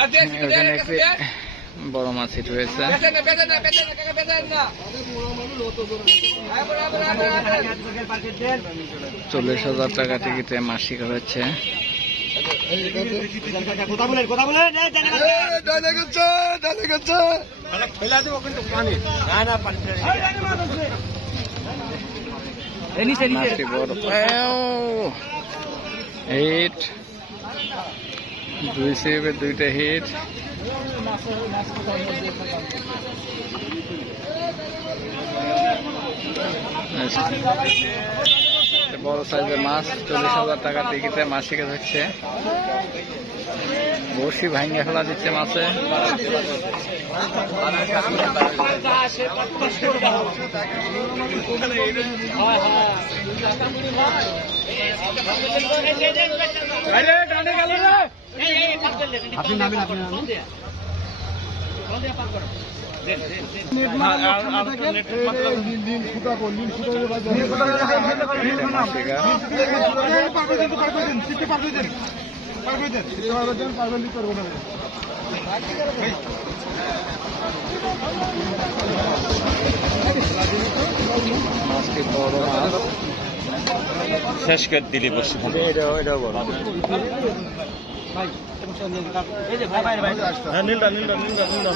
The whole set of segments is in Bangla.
এখানে একটি বড় মাছ হিট হয়েছে চল্লিশ হাজার টাকা টিকিটে মাছ শিকার হচ্ছে কথা বলেন কথা বলেন এই জানি না না পানি মাছটি বড় হিট দুই সিপে দুইটা হিট। বড় সাইজের মাছ, চল্লিশ হাজার টাকা টিকিটে মাছ শিখে হচ্ছে। বসি ভাঙ্গে ফেলা দিচ্ছে মাছে। আপনি নামেন আপনি নামেন মাছ শিকার মাছটি শেষ করে দিলি বসে এটাও এটাও বড় এই তুলা ভাই সর ভাই হ্যাঁ নীলটা নীলটা নীলটা নীলটা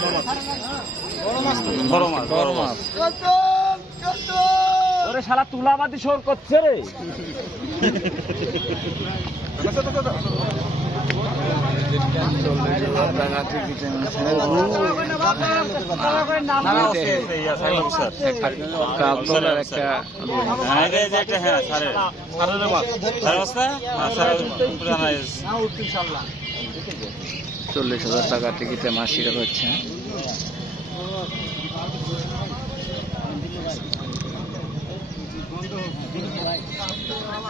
বড় মাছ। বড় মাছ ওরে শালা তুলাবাদি শোর করছে রে। চল্লিশ হাজার টাকা টিকিটে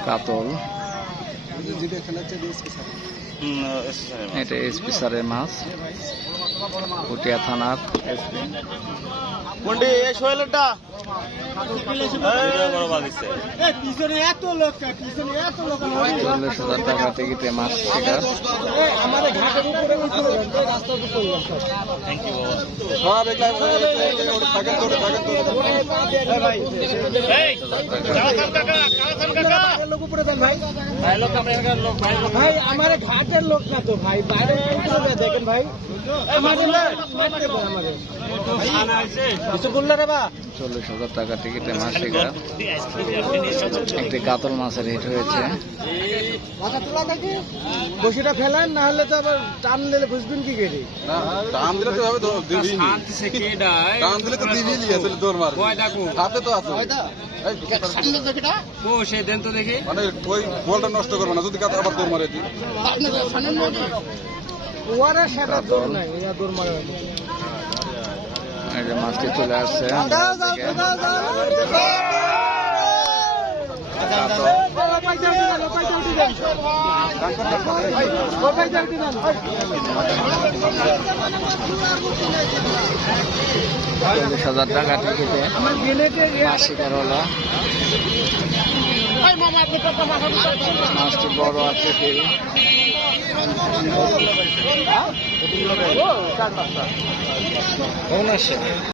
কাতল আর একটা রুই। হ্যাঁ এটা এসপি স্যারের মাছ পুটিয়া থানার এসপি। কোনটি এই চল্লিশ হাজার টাকা টিকিটে মাছ শিকার। বাবা। লোক ভাই। আমার ঘাটের লোক না তো ভাই। বাইরে ভাই? আমাদের মারতে পারে আমাদের। কিছু বললে রে বা। চল্লিশ হাজার টাকা টিকিটে মাছ একটি কাতল মাছের হিট হয়েছে। দেখি। বসিটা ফেলান না হলে তো আবার টান দিলে বুঝবেন কি করে। টান দিলে তো হবে টান দিলে তো দিবি লিয়ে তাহলে দৌড় হাতে তো আছে। মানে ওই বলটা নষ্ট করবে না যদি কাতে আবার দৌড় মারে দিই ওয়ারে সেটা দৌড় নাই এরা দৌড় মারে এই যে মাছটি চলে আসছে চল্লিশ হাজার টাকা টিকিটে। মাছ শিকার হলো মাছটি বড় আছে কোন আসছে